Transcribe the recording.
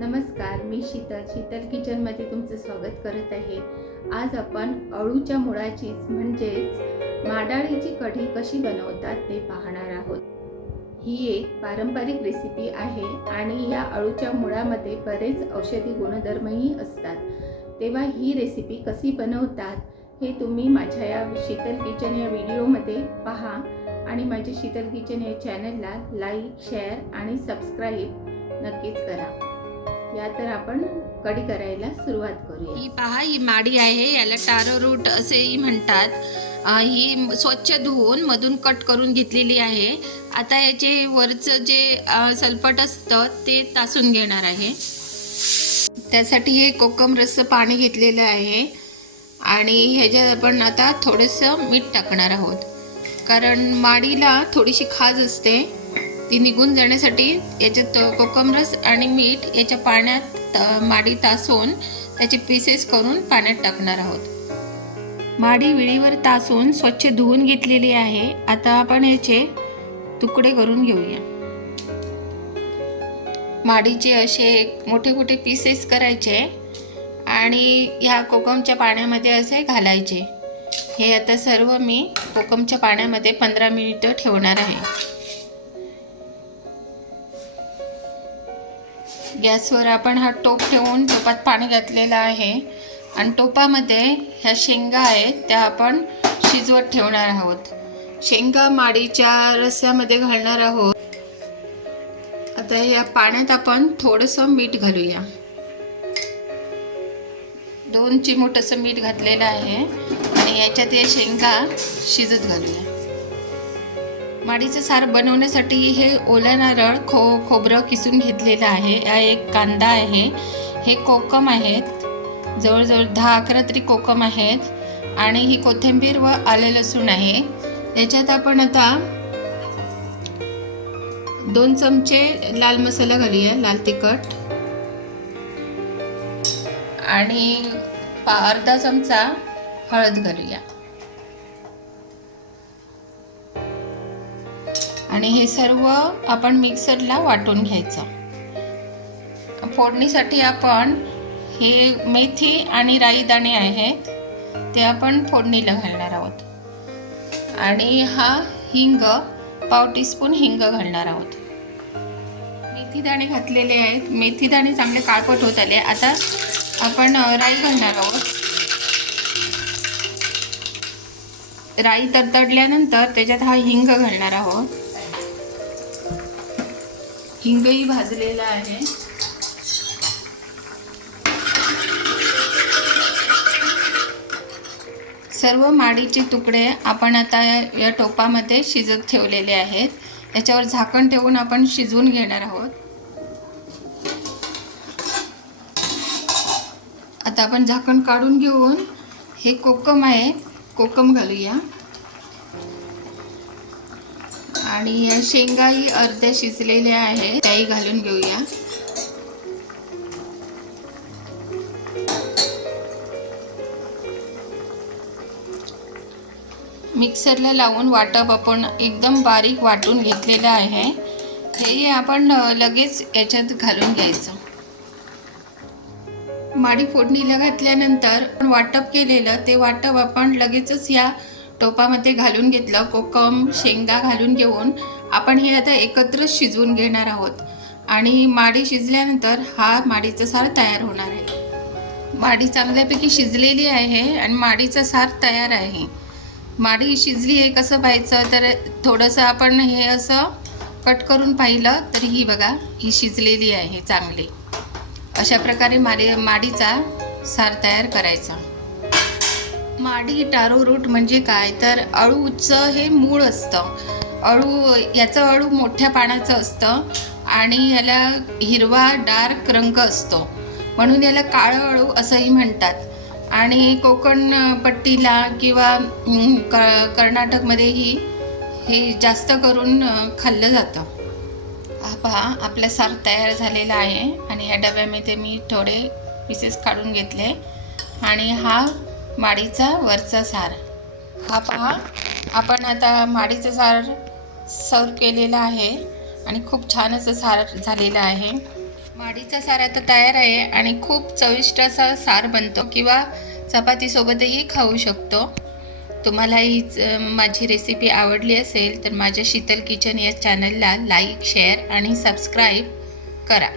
नमस्कार मी शीतल. शीतल किचनमध्ये तुमचं स्वागत करत आहे. आज आपण अळूच्या मुळाचीच म्हणजेच माडाळीची कढी कशी बनवतात ते पाहणार आहोत. ही एक पारंपरिक रेसिपी आहे आणि या अळूच्या मुळामध्ये बरेच औषधी गुणधर्मही असतात. तेव्हा ही रेसिपी कशी बनवतात हे तुम्ही माझ्या या शीतल किचन या व्हिडिओमध्ये पहा आणि माझ्या शीतल किचन या चॅनलला लाईक शेअर आणि सबस्क्राईब नक्कीच करा. या तर आपण कढी करायला सुरुवात करूया. ही पहा ही माडी आहे याला टारो रूट असेही म्हणतात. ही स्वच्छ धुवून मधून कट करून घेतलेली आहे. आता याचे वरचं जे सलपट असतं ते तासून घेणार आहे. त्यासाठी हे कोकम रस पाणी घेतलेलं आहे. आणि ह्याच्यात आपण आता थोडंसं मीठ टाकणार आहोत. कारण माडीला थोडीशी खाज असते. ती निघून जाण्यासाठी याच्यात कोकम रस आणि मीठ याच्या पाण्यात माडी तासून त्याचे पीसेस करून पाण्यात टाकणार आहोत. माडी विळीवर तासून स्वच्छ धुवून घेतलेली आहे. आता आपण याचे तुकडे करून घेऊया. माडीचे असे मोठे मोठे पीसेस करायचे आणि ह्या कोकमच्या पाण्यामध्ये असे घालायचे. हे आता सर्व मी कोकमच्या पाण्यामध्ये पंधरा मिनिटं ठेवणार आहे. गॅसवर आपण हा टोप ठेवून टोपात पाणी घातलेलं आहे. आणि टोपामध्ये ह्या शेंगा आहेत त्या आपण शिजवत ठेवणार आहोत. शेंगा माडीच्या रस्स्यामध्ये घालणार आहोत. आता या पाण्यात आपण थोडंसं मीठ घालूया. दोन चिमूट असं मीठ घातलेलं आहे. आणि याच्यात या शेंगा शिजत घालूया. माडीचं सार बनवण्यासाठी हे ओला नारळ खो खोबरं किसून घेतलेलं आहे. हा एक कांदा आहे. हे कोकम आहेत. जवळजवळ दहा अकरा तरी कोकम आहेत. आणि ही कोथिंबीर व आले लसूण आहे. याच्यात आपण आता दोन चमचे लाल मसाला घालूया लाल तिखट. आणि पा अर्धा चमचा हळद घालूया. आणि हे सर्व आपण मिक्सरला वाटून घ्यायचं. फोडणीसाठी आपण हे मेथी आणि राई दाणे आहेत ते आपण फोडणीला घालणार आहोत. आणि हा हिंग पाव टीस्पून हिंग घालणार आहोत. मेथी दाणे घातलेले आहेत. मेथी दाणे चांगले काळपट होत आले. आता आपण राई घालणार आहोत. राई तरतडल्यानंतर त्याच्यात हा हिंग घालणार आहोत. हिंगही भाजलेला आहे. सर्व माडीचे तुकडे आपण आता या- या टोपामध्ये शिजत ठेवलेले आहेत. याच्यावर झाकण ठेवून आपण शिजवून घेणार आहोत. आता आपण झाकण काढून घेऊन हे कोकम आहे कोकम घालूया. आणि या शेंगाही अर्ध्या शिजलेल्या आहेत. त्याही घालून घेऊया. मिक्सरला लावून वाटप आपण एकदम बारीक वाटून घेतलेलं आहे. हे आपण लगेच याच्यात घालून घ्यायचं. माडी फोडणीला घातल्यानंतर वाटप केलेलं ते वाटप आपण लगेचच या टोपामध्ये घालून घेतलं कोकम शेंगा घालून घेऊन आपण हे आता एकत्र शिजवून घेणार आहोत. आणि माडी शिजल्यानंतर हा माडीचा सार तयार होणार आहे. माडी चांगल्यापैकी शिजलेली आहे आणि माडीचा सार तयार आहे. माडी शिजली आहे कसं पाहायचं? तर थोडंसं आपण हे असं कट करून पाहिलं तर ही बघा ही शिजलेली आहे चांगली. अशा प्रकारे माडी माडीचा सार तयार करायचा. माडी टारो रूट म्हणजे काय? तर अळूचं हे मूळ असतं. अळू याचं अळू मोठ्या पाण्याचं असतं आणि याला हिरवा डार्क रंग असतो. म्हणून याला काळं अळू असंही म्हणतात. आणि कोकण पट्टीला किंवा क कर्नाटकमध्येही हे जास्त करून खाल्लं जातं. हा पहा आपला सार तयार झालेला आहे आणि या डब्यामध्ये मी थोडे पीसेस काढून घेतले. आणि हा माडीचा वरचा सार. हा पहा आपण आता माडीचा सार सर्व केलेला आहे आणि खूप छान असं सार झालेलं आहे. माडीचा सार आता तयार आहे आणि खूप चविष्ट असा सार बनतो किंवा चपातीसोबतही खाऊ शकतो. तुम्हाला ही माझी रेसिपी आवडली असेल तर माझ्या शीतल किचन या चॅनलला लाईक शेअर आणि सबस्क्राईब करा.